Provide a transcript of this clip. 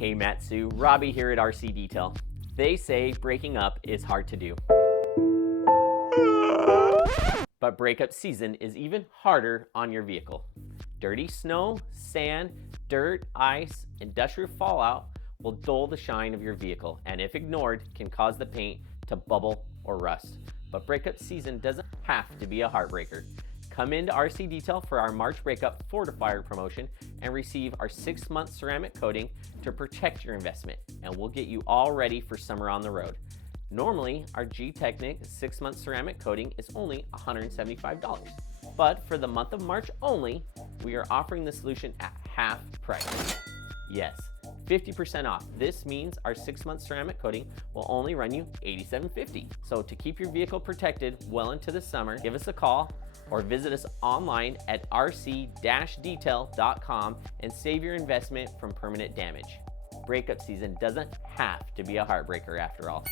Hey Matsu, Robbie here at RC Detail. They say breaking up is hard to do. But breakup season is even harder on your vehicle. Dirty snow, sand, dirt, ice, industrial fallout will dull the shine of your vehicle, and if ignored, can cause the paint to bubble or rust. But breakup season doesn't have to be a heartbreaker. Come into RC Detail for our March Breakup fortifier promotion and receive our 6-month ceramic coating to protect your investment, and we'll get you all ready for summer on the road. Normally, our G-Technic 6-month ceramic coating is only $175. But for the month of March only, we are offering the solution at half price. Yes, 50% off. This means our 6-month ceramic coating will only run you $87.50. So to keep your vehicle protected well into the summer, give us a call or visit us online at rc-detail.com and save your investment from permanent damage. Breakup season doesn't have to be a heartbreaker after all.